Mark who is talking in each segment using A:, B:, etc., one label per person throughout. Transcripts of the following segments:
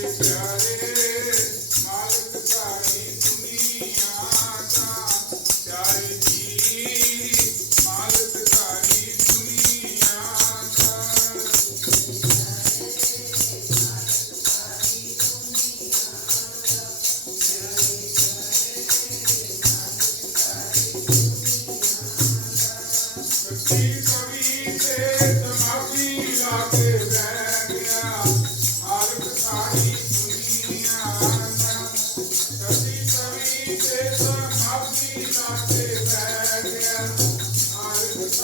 A: Yeah.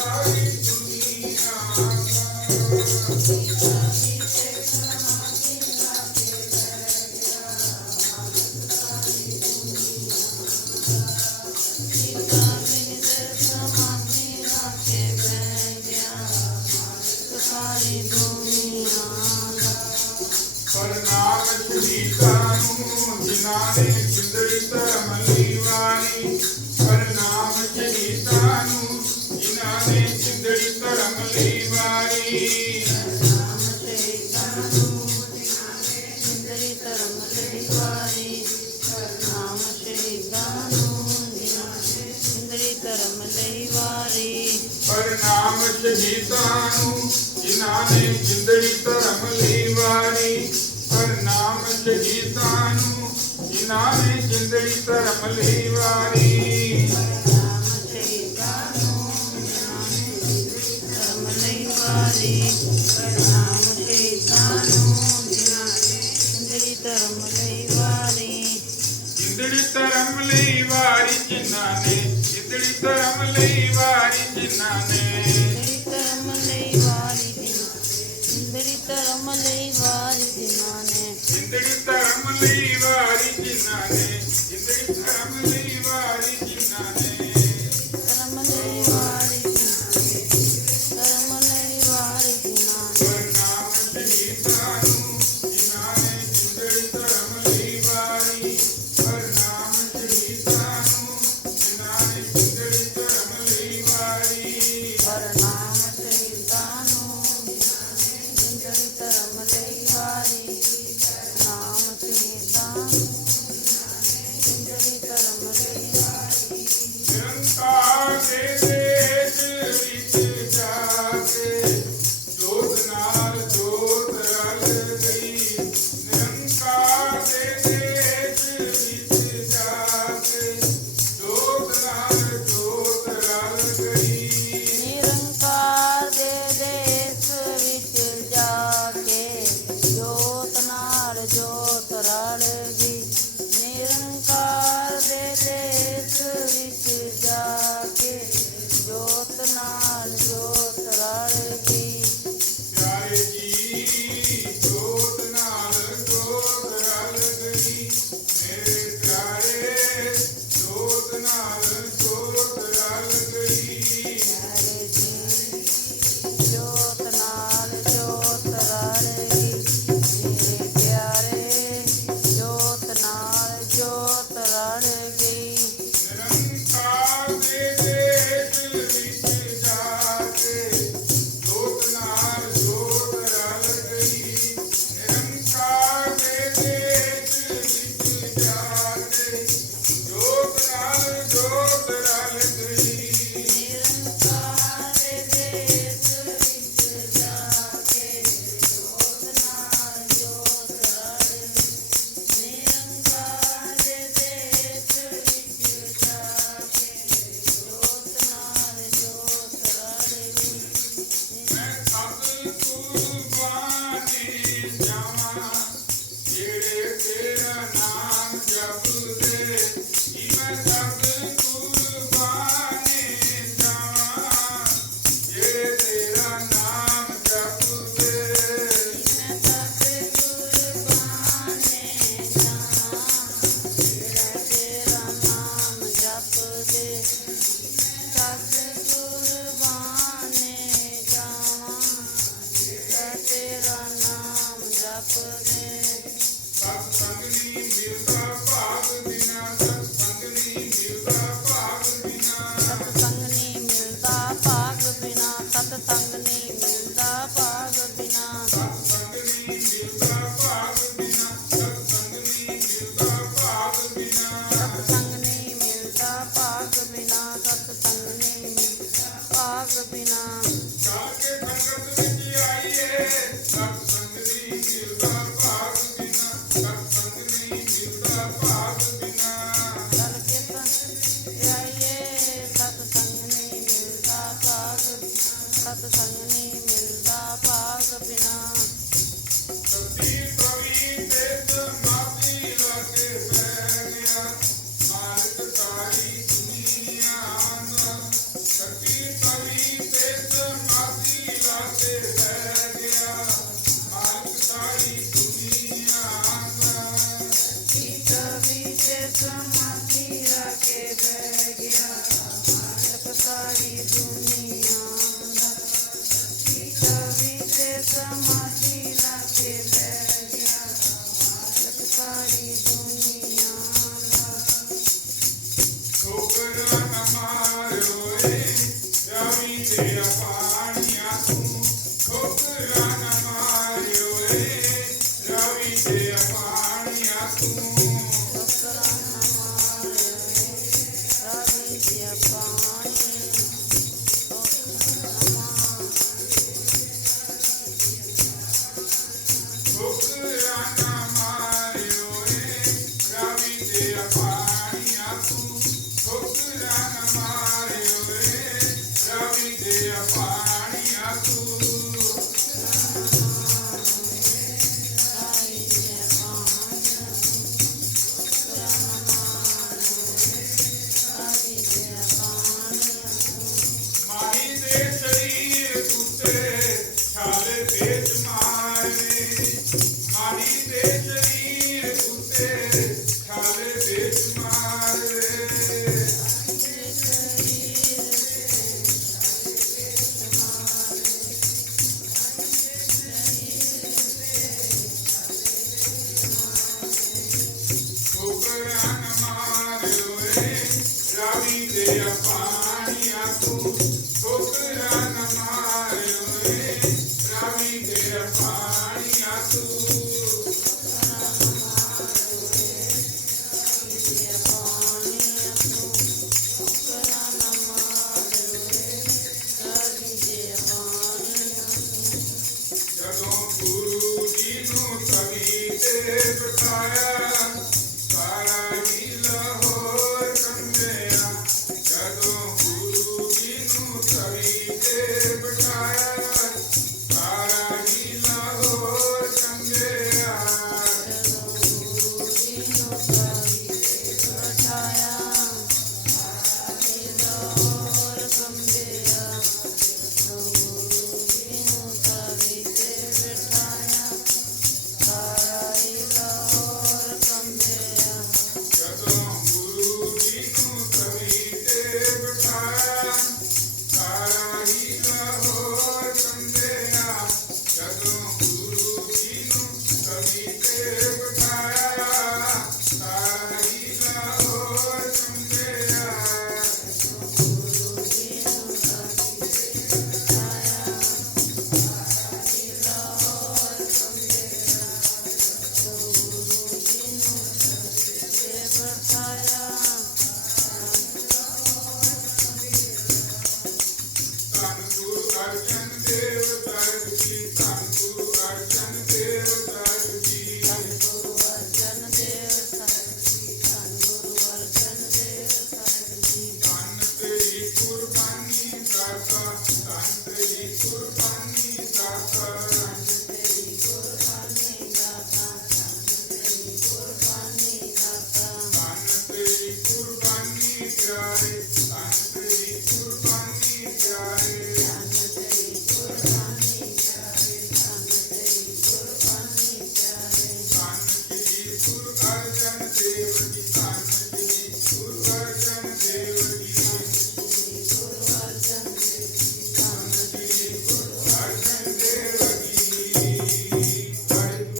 B: Sorry. ਪੰਜ ਗੀਤਾਂ ਨੂੰ, ਜਿਨ੍ਹਾਂ ਨੇ ਜਿੰਦੜੀ ਧਰਮ ਲਈ ਵਾਰੀ ਨਾਮ ਚ ਗੀਤਾਂ ਨੂੰ, ਜਿਨ੍ਹਾਂ ਨੇ ਜਿੰਦੜੀ ਧਰਮ ਲਈ ਵਾਰੀ। ਜਿੰਦੜੀ ਧਰਮ ਲਈ ਵਾਰੀ, ਜਿਨ੍ਹਾਂ ਨੇ ਜਿੰਦੜੀ ਧਰਮ ਲਈ ਵਾਰੀ, ਜਿਨ੍ਹਾਂ ਨੇ
A: ਧਰਮ ਲਈ ਵਾਰੀ ਜਿਨ੍ਹਾਂ ਨੇ।
B: ਜ਼ਿੰਦਗੀ ਧਰਮ ਲਈ ਵਾਰੀ ਜਿਨ੍ਹਾਂ ਨੇ ਜ਼ਿੰਦਗੀ ਧਰਮ ਲਈ
A: Yes. Ooh.